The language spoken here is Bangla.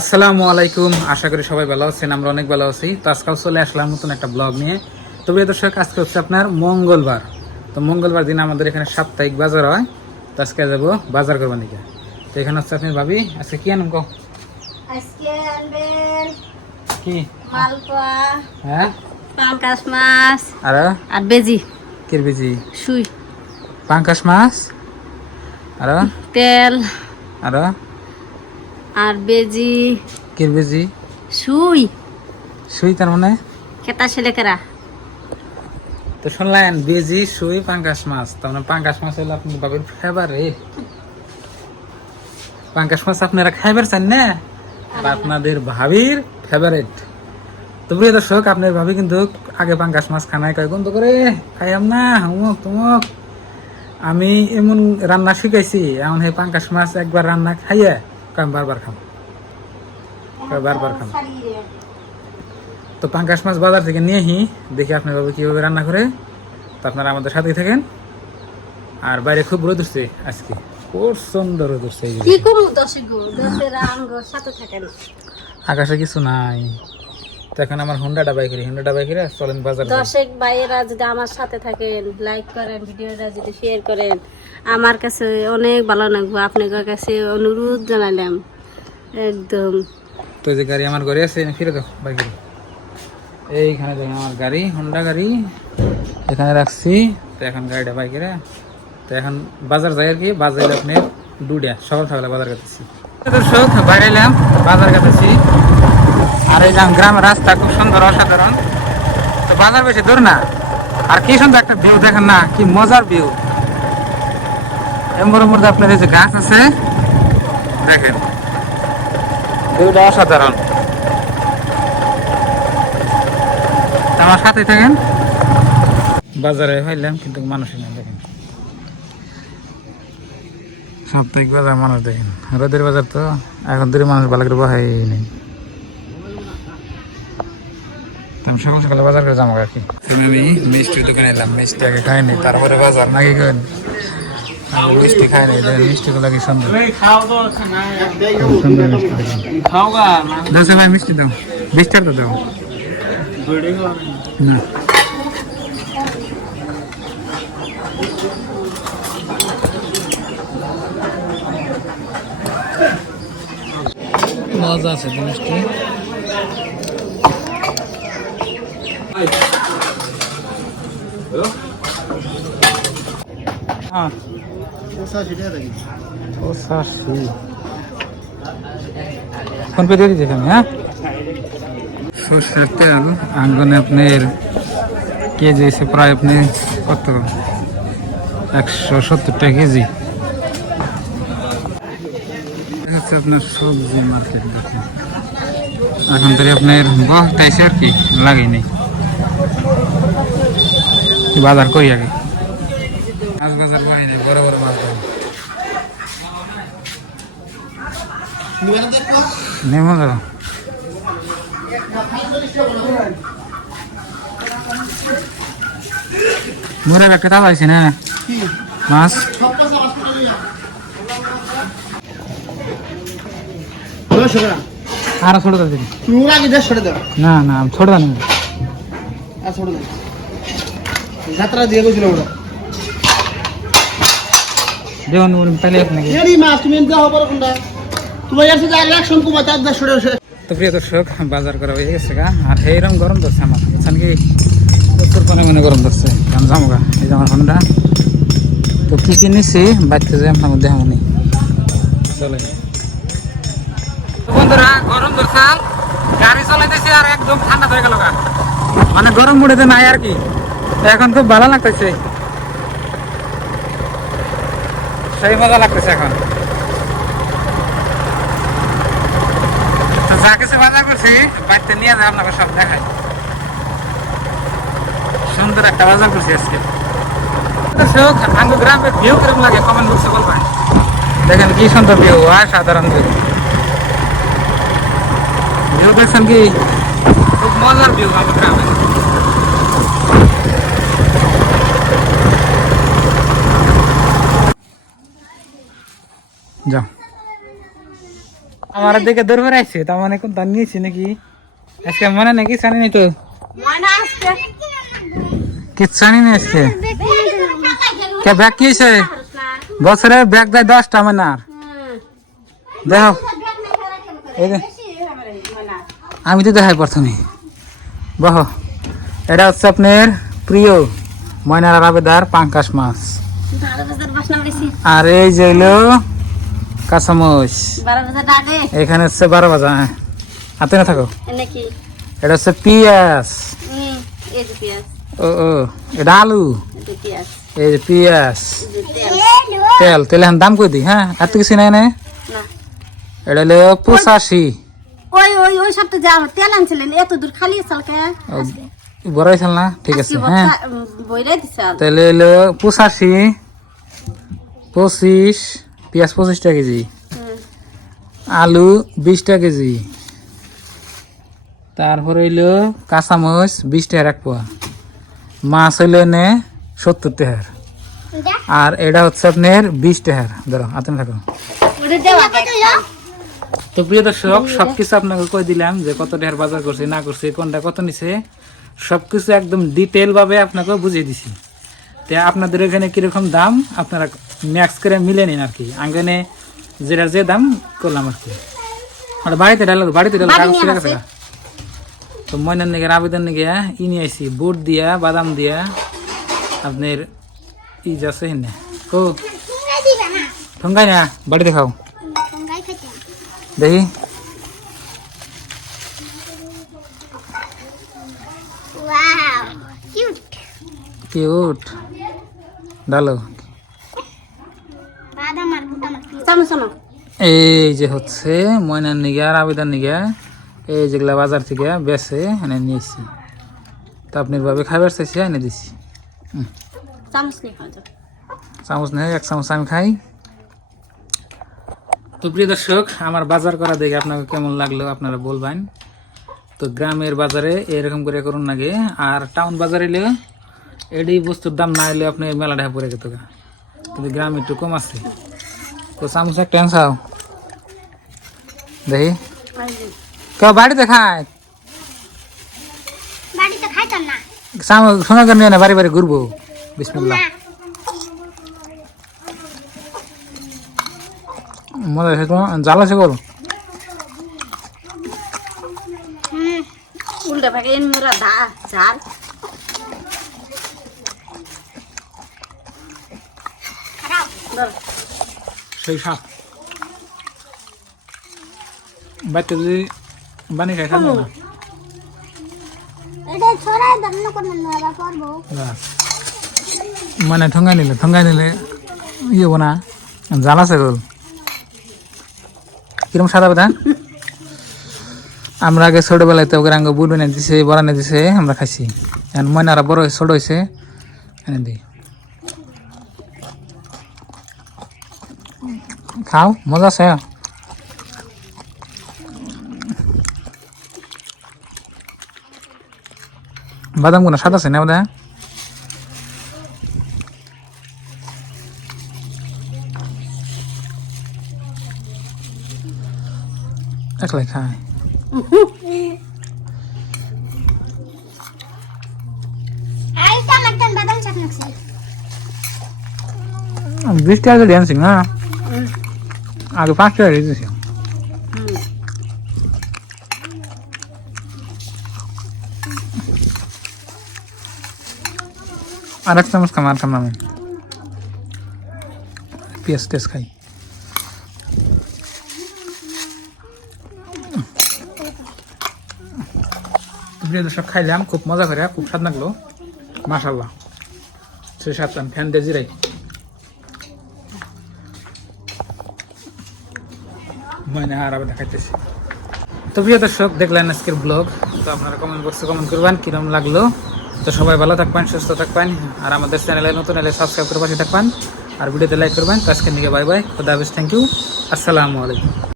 আসসালামু আলাইকুম, আশা করি সবাই ভালো আছেন। আমরা অনেক ভালো আছি। তো আজকাল চলে আসলাম নতুন একটা ব্লগ নিয়ে। তো প্রিয় দর্শক, আজকে হচ্ছে আপনার মঙ্গলবার। তো মঙ্গলবার দিন আমাদের এখানে সাপ্তাহিক বাজার হয়। তো আজকে যাবো বাজার করবার দিকে। তো এখানে হচ্ছে আপনি ভাবি আজকে কি আনুন গো? আজকে আনবেন কি মালপোয়া, হ্যাঁ, পাঙ্কাশ মাছ আর আর বেজি কির বেজি? সুই, পাঙ্কাশ মাছ আর তেল আর আর বেজি কির বেজি? সুই সুই তার মানে? খেতা ছেলেকেরা। তো শুনলেন, বেজি সুই পাঙ্কাশ মাছ। তার মানে পাঙ্কাশ মাছ হলো আপনার বাবির ফেভারিট। পাঙ্কাশ মাছ আপনারা খাইবার চান না? আর আপনাদের ভাবির ফেভারিট। তো প্রিয় দর্শক, আপনার ভাবি কিন্তু আগে পাঙ্কাশ মাছ খানায় কয় বন্ধ করে খাইয়াম না হুমুক তুমুক। আমি এমন রান্না শিখাইছি, এমন হে পাঙ্কাশ মাছ একবার রান্না খাইয়ে আমি বারবার খাম, বারবার খাম। তো পাঙ্কাশ মাছ বাজার থেকে নিয়েহি দেখি আপনার ভাবি কিভাবে রান্না করে। তো আপনারা আমাদের সাথেই থাকেন। আর বাইরে খুব রোদ উঠছে আজকে, প্রচন্ড রোদ উঠছে। কি করব দশে গো, দশের আঙ্গুর সাথে থাকেন। আকাশে কিছু নাই। তো এখন আমার হুন্ডাটা বাইকের চলেন বাজার যাই। দশেক ভাইয়েরা যদি আমার সাথে থাকেন, লাইক করেন, ভিডিওটা যদি শেয়ার করেন, আমার কাছে অনেক ভালো লাগবে। আপনাদের কাছে অনুরোধ জানালাম একদম। তো যে গাড়ি আমার ঘরে আছে, ফিরে দাও বাইকের। এইখানে দেখেন আমার গাড়ি, হুন্ডা গাড়ি এখানে রাখছি। তো এখন গাড়িটা বাইকের। তো এখন বাজার যাই আর কি। বাজারে আপনি দুটা সকাল সকালে বাজার কাটতেছি। দর্শক, বাইরে এলাম, বাজার কাটতেছি। আর এই গ্রামের রাস্তা খুব সুন্দর, অসাধারণ। তো বাজার বেশি দূর না। আর কি সুন্দর একটা ভিউ দেখেন না, কি মজার ভিউ। এমর মধ্যে আপনার এই যে গাছ আছে দেখেন, ভিউটা অসাধারণ। আমার সাথে থাকেন। বাজারে হইলাম কিন্তু মানুষই না, দেখেন সাপ্তাহিক বাজার মানুষ দেখেন। রোদের বাজার তো এখন দূরে মানুষ ভালো করে বহাই নেই। আমি সকাল সকালে বাজার করে যাবো আর কি। আমি মিষ্টির দোকানে এলাম, মিষ্টি আগে খাইনি তারপরে বাজার নাকি কেন মিষ্টি খাই নাই। মিষ্টিগুলো কি সুন্দর, সুন্দর মিষ্টি। ভাই মিষ্টি দাও, 20 টাকা দাও না। মজা আছে তো মিষ্টি। হ্যাঁ ফোন পে দিয়ে দিচ্ছি আমি। হ্যাঁ, সরষের তেল আঙ্গনে আপনার কেজি এসে প্রায় আপনি কত, 170 টাকা কেজি। হচ্ছে আপনার সবজি মার্কেট। দেখেন এখন তো আপনার বলতেছে আর কি লাগেনি। বাজার করি আগে, মাছ বাজার পাই নাই, বড় বড় মাছ নেমো দাও। মরে একটা তাও আছে না মাছ। আর ছোট দাও দিদি। না না ছোট দাও না, যাত্রা দিয়ে গেছিল ওরা দেখুন তাহলে নাকি। তুমি তোমার রিয়াকশন কুমার তো প্রিয় দর্শক, বাজার করা হয়ে গেছে গা। আর এইরকম গরম ধরছে আমার, বুঝছেন কি, প্রচুর পরিমাণে গরম ধরছে। কারণ যাবো গা, এই যে আমার হন্ডা। তো কি কি নিছি বাড়তে যাই আপনার মধ্যে এমনই চলে। বন্ধুরা, গরম ধরছে, গাড়ি চলাইতেছি আর একদম ঠান্ডা হয়ে গেল গা। মানে গরম মুড়েতে নাই আর কি। এখন খুব ভালো লাগতেছে, সেই মজা লাগতেছে এখন। যা কিছু বাজার করছি বাড়িতে নিয়ে যায় আপনাকে সব দেখায়। সুন্দর একটা বাজার করছি আজকে। দর্শক, আঙ্গু গ্রামের ভিউ কিরকম লাগে কমেন্ট বক্সে বলবেন। দেখেন কি সুন্দর ভিউ, সাধারণ ভিউ। ভিউ দেখছেন কি, খুব মজার ভিউ আমার গ্রামে। যাও আমার দিকে দৌড় বেড়াইছে, তার মানে কোন ধান নিয়েছি নাকি আজকে মনে নাকি জানি নাই তো কিচ্ছু আনি না আজকে। কে ব্যাগ কি হয়েছে? বছরে ব্যাগ দেয় 10টা মানে আর দেখো এই যে আমি তো দেখাই প্রথমে বাহ। এটা হচ্ছে আপনার প্রিয় ময়নার আবেদার পাঙ্কাশ মাছ, আর এই যে হইলো কাঁচামচ, এখানে হচ্ছে 12 বাজা, হাতে না থাকো। এটা হচ্ছে পিঁয়াজ, ও ও এটা আলু, এই যে পিঁয়াজ, তেল, তেল এখন দাম কই দিই। হ্যাঁ আর তো কিছু নাই না। এটা হলো 85। ওই সপ্তাহে যা তেল আনছিলেন এত দূর খালি চালকে বড় হয়েছিল না? ঠিক আছে হ্যাঁ, বইরে দিছে তাহলে হলো 85, 25, পেঁয়াজ 25 টাকা কেজি, আলু 20 টাকা কেজি, তারপরে হইলো কাঁচামচ 20 টাকা এক পোয়া, মাছ হইলো এনে 70 টাকার, আর এটা হচ্ছে আপনার 20 টাকার। ধরো হাতে থাকো। তো প্রিয় দর্শক সবকিছু আপনাকে কই দিলাম যে কত টাকার বাজার করছে না করছে, কোনটা কত নিছে, সবকিছু একদম ডিটেল ভাবে আপনাকে বুঝিয়ে দিছি। তো আপনাদের এখানে কিরকম দাম আপনারা ম্যাক্স করে মিলে নিন আর কি। আঙ্গনে যেটা যে দাম করলাম আর কি। আর বাড়িতে কাগজ ঠিক আছে। তো ময়নার নিগে আবেদন নিগে ই নিয়ে আইসি, বুট দিয়া বাদাম দিয়া আপনার ই যাচ্ছে হিনে কো ঠঙ্গাই না বাড়িতে খাও দেখি। কিউট ডালো। এই যে হচ্ছে ময়নার নিগা আর আবেদন নিগা এই যেগুলা বাজার থেকে বেছে এনে নিয়েছি, তো আপনার ভাবে খাবার চাইছি এনে দিছি। চামচ নেই, 1 চামচ আমি খাই। তো প্রিয় দর্শক আমার বাজার করা দেখে আপনাকে কেমন লাগলো আপনারা বলবেন। তো গ্রামের বাজারে এরকম করে করুন নাকি, আর টাউন বাজারে এলে এডি বস্তুর দাম না এলে আপনি মেলা ঢাকা পড়ে যেত, কিন্তু গ্রামে একটু কম আছে। তো চামচ একটা খাও দেখি। কেউ বাড়িতে খায়? চামচ সঙ্গে করে নিয়ে না, বাড়ি বাড়ি ঘুরবো। বিসমিল্লাহ। মজা আছে তো, জাল আছে বল। উল্টা ভাগে মুরা দা জাল সেই সাপ বাচ্চা যদি বানিয়ে খাই খাবো না। মানে ঠঙ্গাই নিলে ইয়ে হবো না, জাল আছে গোল। কিরম সাদা বেদা আমরা আগে ছোটবেলায় তো ওকে বুট এনে দিছে, বড় এনে দিছে, আমরা খাইছি। ময়নারা বড় ছোট হয়েছে এনে দিই, খাও মজা আছে। বাদাম গুলো সাদা আছে না বোধ হয়। একলাই খায়। বৃষ্টি আগে ড্যান্সিং না, আগে 5 টাকা দিয়েছি। আর 1 চামচ খাম, আর খাম আমি পেঁয়াজ টেস্ট খাই। সব খাইলাম খুব মজা করে, খুব স্বাদ লাগলো মাশাআল্লাহ। সেই সাত ফ্যান দিয়ে জিরাই মানে আর আবার দেখাইতেছি। তো প্রিয় দর্শক দেখলেন আজকের ব্লগ। তো আপনারা কমেন্ট বক্সে কমেন্ট করবেন কিরকম লাগলো। তো সবাই ভালো থাকবেন, সুস্থ থাকবেন, আর আমাদের চ্যানেলে নতুন এলে সাবস্ক্রাইব করে পাশে থাকবেন, আর ভিডিওতে লাইক করবেন। তো আজকের দিকে বাই বাই, খুদা হাফেজ, থ্যাংক ইউ, আসসালামু আলাইকুম।